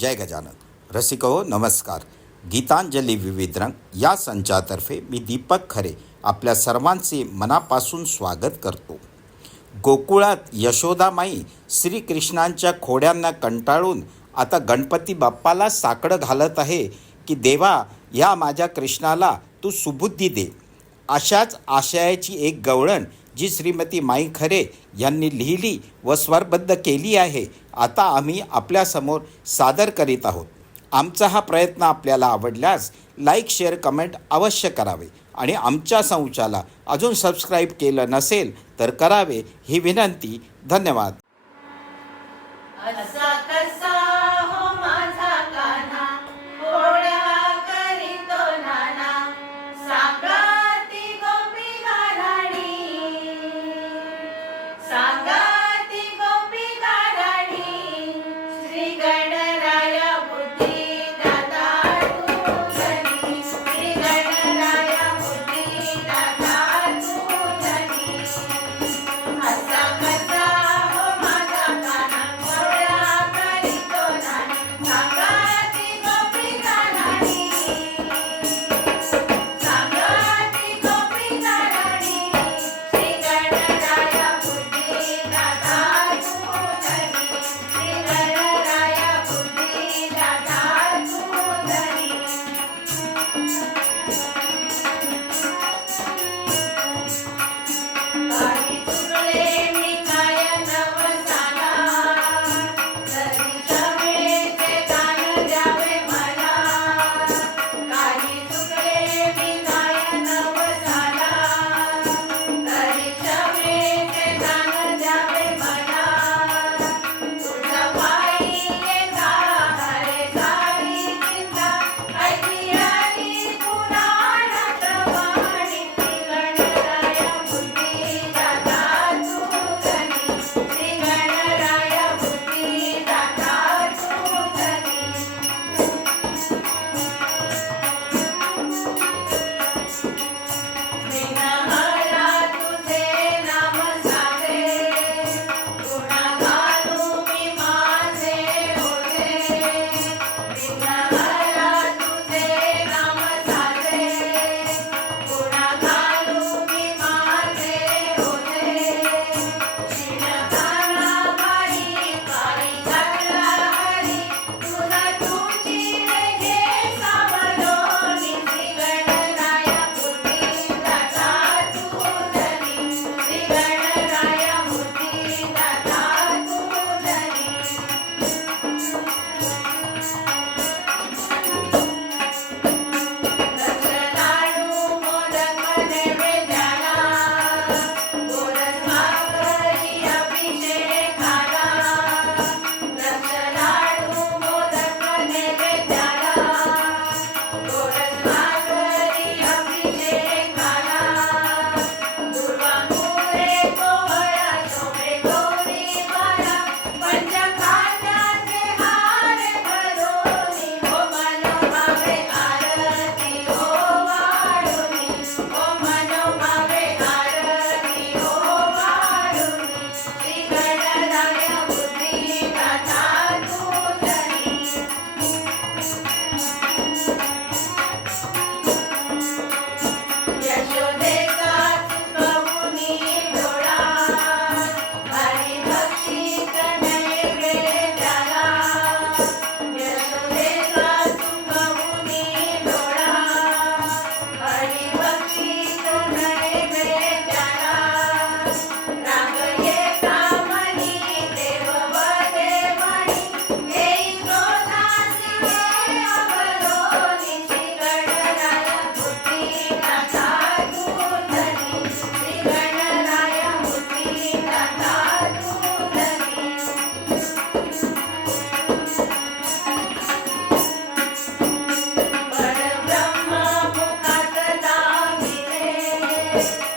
जय गजानन. रसिक हो नमस्कार. गीतांजली विविध रंग या संचातर्फे मी दीपक खरे आपल्या सर्वांचे मनापासून स्वागत करतो. गोकुळात यशोदामाई श्रीकृष्णांच्या खोड्यांना कंटाळून आता गणपती बाप्पाला साकडं घालत आहे की देवा या माझ्या कृष्णाला तू सुबुद्धी दे. अशाच आशयाची एक गवळण जी श्रीमती माई खरे यांनी लिहिली व स्वरबद्ध केली आहे आता आम्ही आपल्यासमोर सादर करीत आहोत. आमचा हा प्रयत्न आपल्याला आवडल्यास लाईक शेअर कमेंट अवश्य करावे आणि आमच्या संचाला अजून सबस्क्राईब केलं नसेल तर करावे ही विनंती. धन्यवाद. Yes.